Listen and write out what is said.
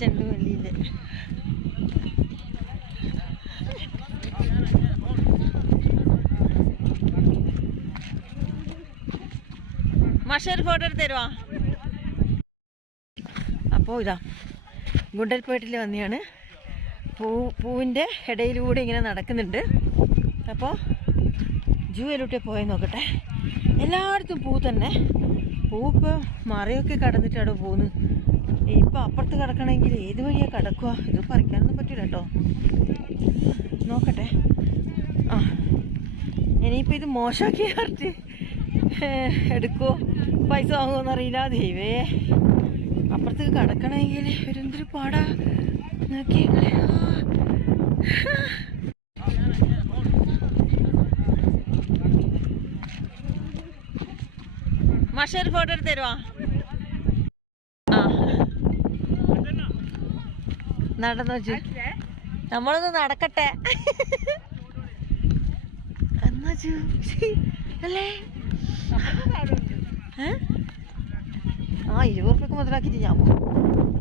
ചെണ്ടുമല്ലിയില് മാഷൊരു photo എടുത്ത് തരുവാ. അപ്പോൾ ഇതാ ഗുണ്ടൽപേട്ടിൽ വന്നെയാണ്. പൂവിൻ്റെ ഇടയിലൂടെ ഇങ്ങനെ നടക്കുന്നുണ്ട്. അപ്പോൾ ജൂവലൂട്ടി പോയി നോക്കട്ടെ. എല്ലായിടത്തും പൂ തന്നെ. പൂ ഇപ്പോൾ മറയൊക്കെ കടന്നിട്ട് അവിടെ പോകുന്നു. ഇപ്പം അപ്പുറത്ത് കിടക്കണമെങ്കിൽ ഏത് വഴിയാണ് കിടക്കുക? ഇത് പറിക്കാനൊന്നും പറ്റില്ല കേട്ടോ. നോക്കട്ടെ. ആ ഇനിയിപ്പോൾ ഇത് മോശമാക്കി പറഞ്ഞിട്ട് എടുക്കുമോ പൈസ വാങ്ങുമോയെന്ന് അറിയില്ല. ദൈവേ അപ്പുറത്തേക്ക് കിടക്കണമെങ്കിൽ ഒരെന്തൊരു പാടാ. നോക്കിയേ മാഷൊരു ഫോട്ടോ എടുത്ത് തരുവാ. ആ നടന്നു വെച്ചു. നമ്മളൊന്ന് നടക്കട്ടെ എന്നാ അല്ലേ? ആ 20 ഉറുപ്പിക മുതലാക്കിയിട്ട് ഞാൻ പോകും.